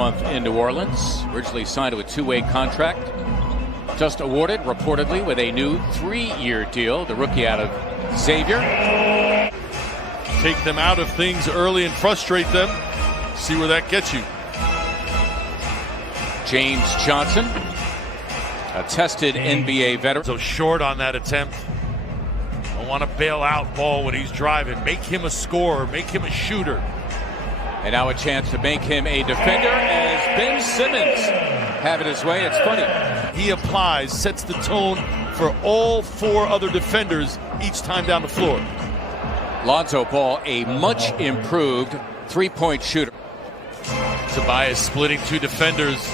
month in New Orleans. Originally signed to a two-way contract. Just awarded, reportedly, with a new 3-year deal. The rookie out of Xavier. Take them out of things early and frustrate them. See where that gets you. James Johnson, a tested NBA veteran. So short on that attempt. Don't want to bail out ball when he's driving. Make him a scorer. Make him a shooter. And now a chance to make him a defender as Ben Simmons have it his way. It's funny. He applies, sets the tone for all 4 other defenders each time down the floor. Lonzo Ball, a much improved three-point shooter. Tobias splitting 2 defenders,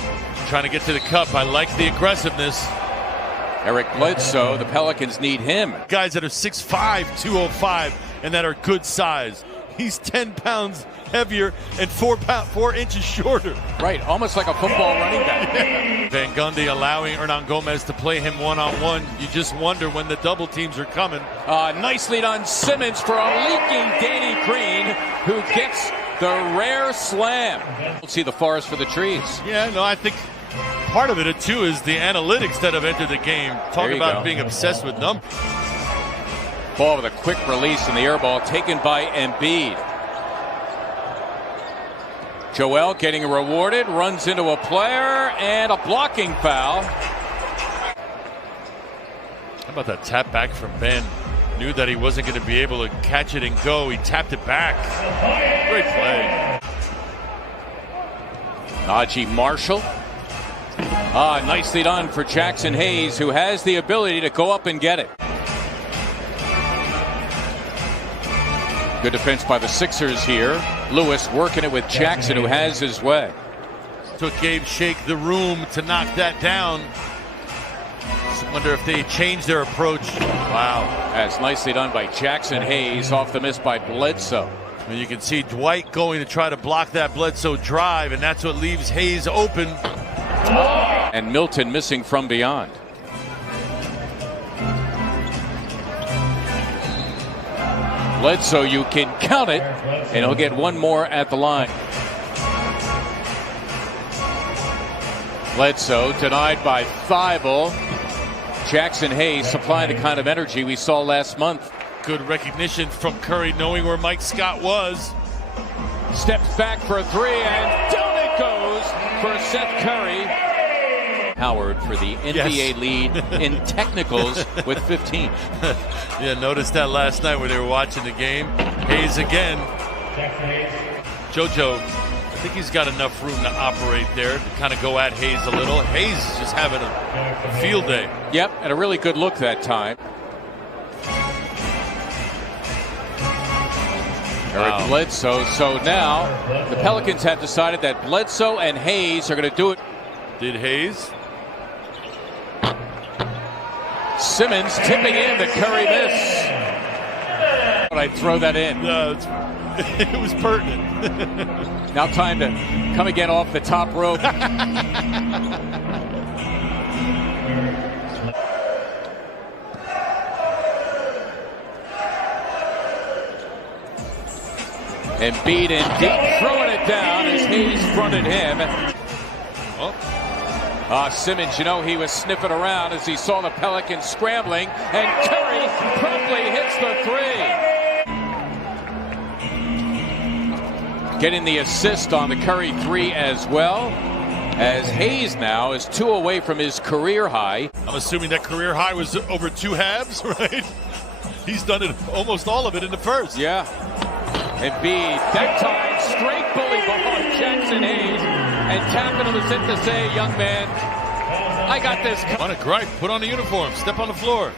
trying to get to the cup. I like the aggressiveness. Eric Bledsoe, the Pelicans need him. Guys that are 6'5", 205, and that are good size. He's 10 pounds heavier and 4 inches shorter. Right, almost like a football running back. Yeah. Van Gundy allowing Hernan Gomez to play him one-on-one. You just wonder when the double teams are coming. Nicely done, Simmons for a leaking Danny Green, who gets the rare slam. We'll see the forest for the trees. Yeah, no, I think part of it, too, is the analytics that have entered the game. Talk about being obsessed with numbers. Ball with a quick release in the air ball taken by Embiid. Joel getting rewarded, runs into a player, and a blocking foul. How about that tap back from Ben? Knew that he wasn't going to be able to catch it and go. He tapped it back. Great play. Najee Marshall. Nicely done for Jackson Hayes, who has the ability to go up and get it. Good defense by the Sixers here. Lewis working it with Jackson, who has his way. Took Gabe Shake the room to knock that down. Just wonder if they changed their approach. Wow. That's nicely done by Jackson Hayes off the miss by Bledsoe. And you can see Dwight going to try to block that Bledsoe drive, and that's what leaves Hayes open. And Milton missing from beyond. Bledsoe, you can count it, and he'll get one more at the line. Bledsoe denied by Thibault. Jackson Hayes supplying the kind of energy we saw last month. Good recognition from Curry, knowing where Mike Scott was. Steps back for a 3, and down it goes for Seth Curry. Howard for the NBA lead in technicals with 15. Yeah, noticed that last night when they were watching the game. Hayes again. JoJo, I think he's got enough room to operate there to kind of go at Hayes a little. Hayes is just having a field day. Yep, and a really good look that time. Eric Bledsoe. So now the Pelicans have decided that Bledsoe and Hayes are going to do it. Did Hayes? Simmons tipping in the Curry miss. But I throw that in. No, it was pertinent. Now time to come again off the top rope. Embiid in deep, throwing it down as Hayes fronted him. Simmons, you know, he was sniffing around as he saw the Pelicans scrambling, and Curry promptly hits the 3. Getting the assist on the Curry 3 as well, as Hayes now is 2 away from his career high. I'm assuming that career high was over 2 halves, right? He's done it, almost all of it in the first. Yeah. Embiid, that time, straight bully behind Jackson Hayes, and tapping him as if to say, young man, I got this. On a gripe, put on the uniform, step on the floor.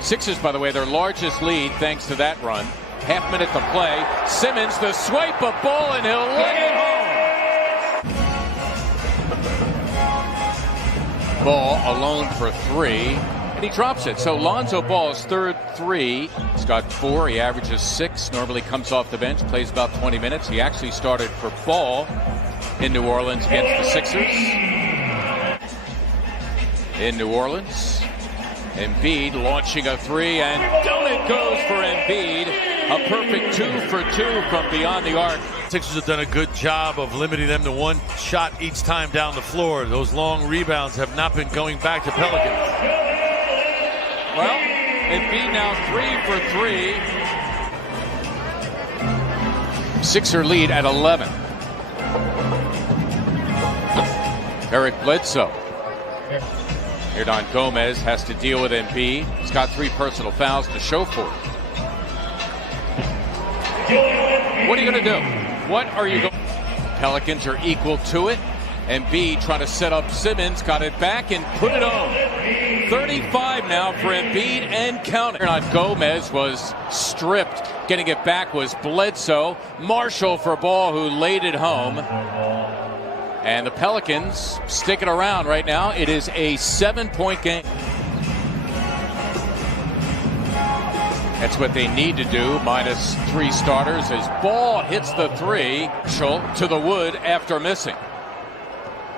Sixers, by the way, their largest lead thanks to that run. Half minute to play. Simmons, the swipe of ball, and he'll lay it home. Ball alone for 3. And he drops it. So Lonzo Ball's third 3. He's got 4. He averages 6. Normally comes off the bench, plays about 20 minutes. He actually started for Ball in New Orleans against the Sixers. In New Orleans, Embiid launching a 3, and down it goes for Embiid. A perfect 2 for 2 from beyond the arc. Sixers have done a good job of limiting them to one shot each time down the floor. Those long rebounds have not been going back to Pelicans. Well, Embiid now 3 for 3. Sixer lead at 11. Eric Bledsoe. Hernan Gomez has to deal with Embiid. He's got 3 personal fouls to show for it. What are you going to do? What are you going to do? Pelicans are equal to it. Embiid trying to set up Simmons, got it back and put it on. 35 now for Embiid and counting. Hernan Gomez was stripped. Getting it back was Bledsoe. Marshall for ball who laid it home. And the Pelicans sticking around right now. It is a 7-point game. That's what they need to do, minus 3 starters as Ball hits the 3. Marshall to the wood after missing.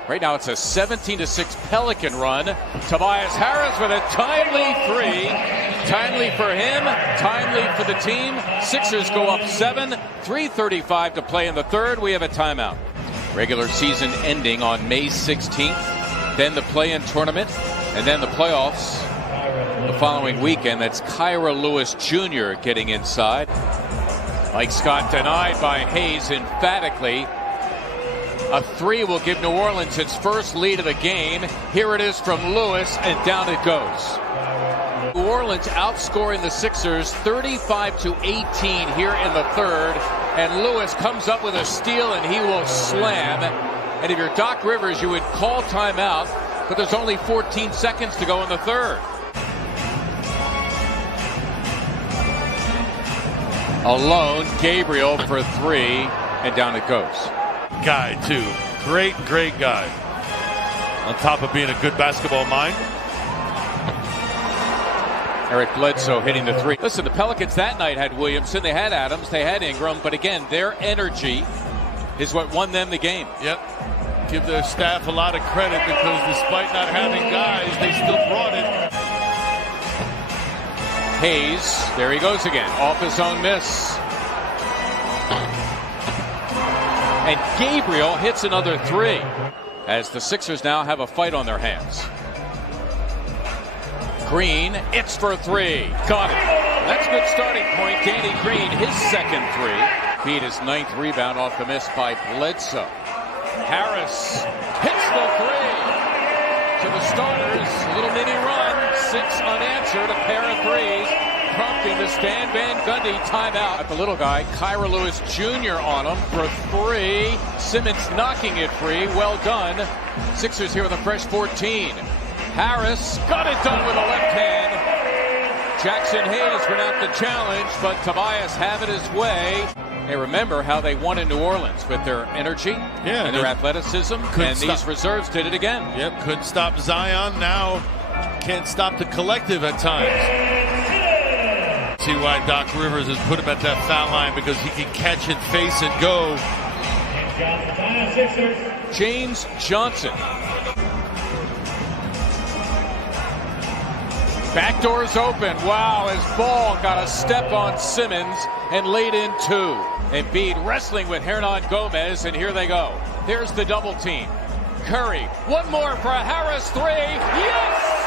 Right now it's a 17-6 Pelican run. Tobias Harris with a timely 3. Timely for him, timely for the team. Sixers go up 7, 3:35 to play in the third. We have a timeout. Regular season ending on May 16th. Then the play-in tournament, and then the playoffs the following weekend. That's Kyra Lewis Jr. getting inside. Mike Scott denied by Hayes emphatically. A 3 will give New Orleans its first lead of the game. Here it is from Lewis, and down it goes. New Orleans outscoring the Sixers 35-18 here in the third. And Lewis comes up with a steal, and he will slam. And if you're Doc Rivers, you would call timeout, but there's only 14 seconds to go in the third. Alone, Gabriel for 3, and down it goes. Guy, too. Great guy. On top of being a good basketball mind. Eric Bledsoe hitting the 3. Listen, the Pelicans that night had Williamson, they had Adams, they had Ingram, but again, their energy is what won them the game. Yep. Give their staff a lot of credit because despite not having guys, they still brought it. Hayes, there he goes again, off his own miss. And Gabriel hits another 3 as the Sixers now have a fight on their hands. Green, it's for 3. Got it. That's a good starting point. Danny Green, his second 3. Beat his 9th rebound off the miss by Bledsoe. Harris hits the 3. To the starters, a little mini run. 6 unanswered, a pair of 3s. Prompting the Stan Van Gundy timeout. At the little guy, Kyra Lewis Jr. on him for 3. Simmons knocking it free. Well done. Sixers here with a fresh 14. Harris got it done with a left hand. Jackson Hayes went out the challenge, but Tobias have it his way. They remember how they won in New Orleans with their energy and their athleticism, and these reserves did it again. Yep, couldn't stop Zion. Now can't stop the collective at times. See why Doc Rivers has put him at that foul line, because he can catch it, face it, go. James Johnson. Back door's open. Wow, as Ball got a step on Simmons and laid in 2. Embiid wrestling with Hernan Gomez, and here they go. There's the double team. Curry, one more for a Harris 3. Yes!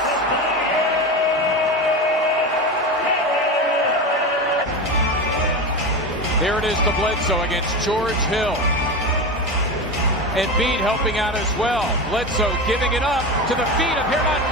There it is to Bledsoe against George Hill. Embiid helping out as well. Bledsoe giving it up to the feet of Hernan